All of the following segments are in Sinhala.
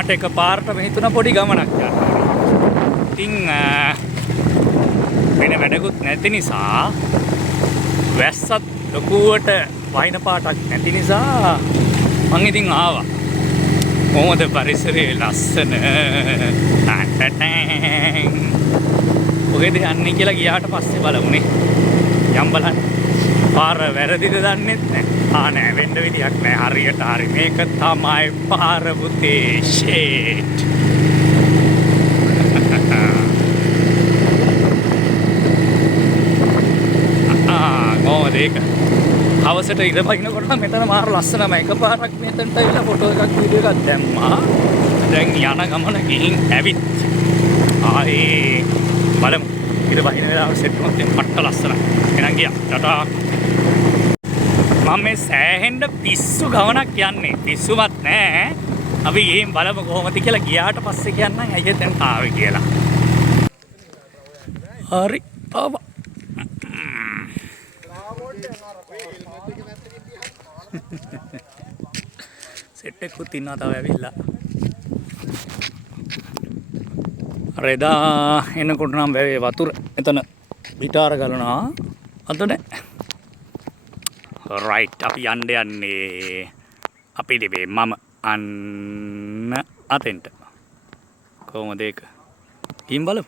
මට එකපාරටම හිතුණා පොඩි ගමනක් යන්න. ඉතින් වෙන වැඩකුත් නැති නිසා වැස්සත් ලොකුවට වහින පාටක් නැති නිසා මං ඉතින් ආවා. කොහොමද පරිසරයේ ලස්සන කොහෙද යන්නේ කියලා ගියාට පස්සේ බලමුනේ. යම් බලන්න. පාර වැරදිද දන්නෙත් නැහැ. නෑ වෙන්න විදියක් නැහැ. හරියට හරි. මේක තමයි පාර පුතේ. ෂේට්. කොහොමද ඒක? හවසට ඉර බහිනකොට මෙතන මාර ලස්සනම එකපාරක් මෙතනට ඇවිල්ලා ෆොටෝ එකක් වීඩියෝ එකක් දැම්මා. දැන් යන ගමන ගිහින් ඇවිත් ආයේ බලමු. ඉර බහින වෙලාව සෙට් වුණොත් එම් පට්ට ලස්සනයි. එහෙනම් ගියා. ටටා. මම මේ සෑහෙන්න පිස්සු ගමනක් යන්නේ. පිස්සුවත් නෑ. අපි ගිහින් බලමු කොහොමද කියලා ගියාට පස්සේ කියන්නම් ඇයි දැන් ආවේ කියලා. හරි. ආවා. සෙට් එකකුත් ඉන්නවා තව ඇවිල්ලා. අර එදා එනකොට නම් වැවේ වතුර එතන පිටාර ගලනවා. අද නෑ. රයිට් අපි යන්නේ අපි දෙවේ මම අන්න අතෙන්ට. කොහොමද ඒක? ගිහින් බලමු.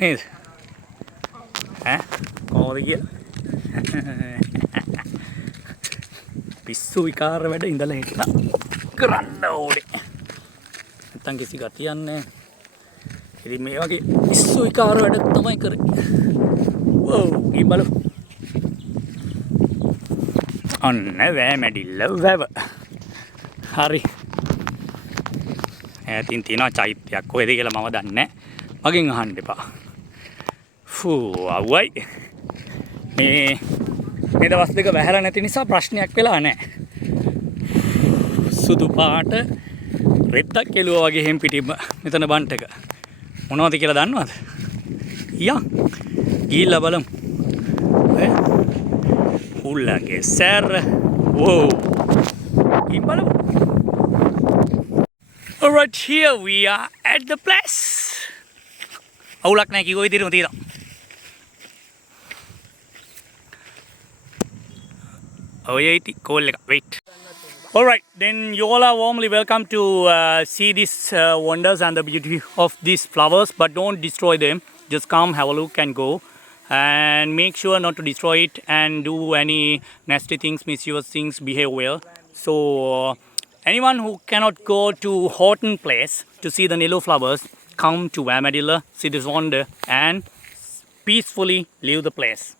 නේද? කොහොමද කියලා? පිස්සු විකාර වැඩ ඉඳලා හිටලා කරන්න ඕනේ. නැත්තම් කිසි ගතියක් නැහැ. ඉතින් මේ වගේ පිස්සු විකාර වැඩ තමයි කරන්නේ. වව් ගිහින් බලමු. අන්න වැමැඩිල්ල වැව. හරි. ඈතින් තියෙනවා චෛත්‍යයක්. කොහෙද කියලා මම දන්නේ නැහැ. මගෙන් අහන්න එපා. අවුයි. මේ දවස් දෙක වැහැලා නැති නිසා ප්‍රශ්නයක් වෙලා නැහැ. සුදු පාට රෙද්දක් කෙලුවා වගේ හැම් පිටිම මෙතන බන්ට් එක. මොනවද කියලා දන්නවද? යන්. ගිහිල්ලා බලමු. උල්ලගේ සර්. වෝ. ගිහින් බලමු. Alright, here we are at the place. අවුලක් නැහැ කිව්ව විදිහටම තියෙනවා. Wait. All right, then you all are warmly welcome to see these wonders and the beauty of these flowers, but don't destroy them. Just come, have a look and go, and make sure not to destroy it and do any nasty things, mischievous things, behave well. So anyone who cannot go to Horton Place to see the Nilu flowers, come to Wamadilla, see this wonder and peacefully leave the place.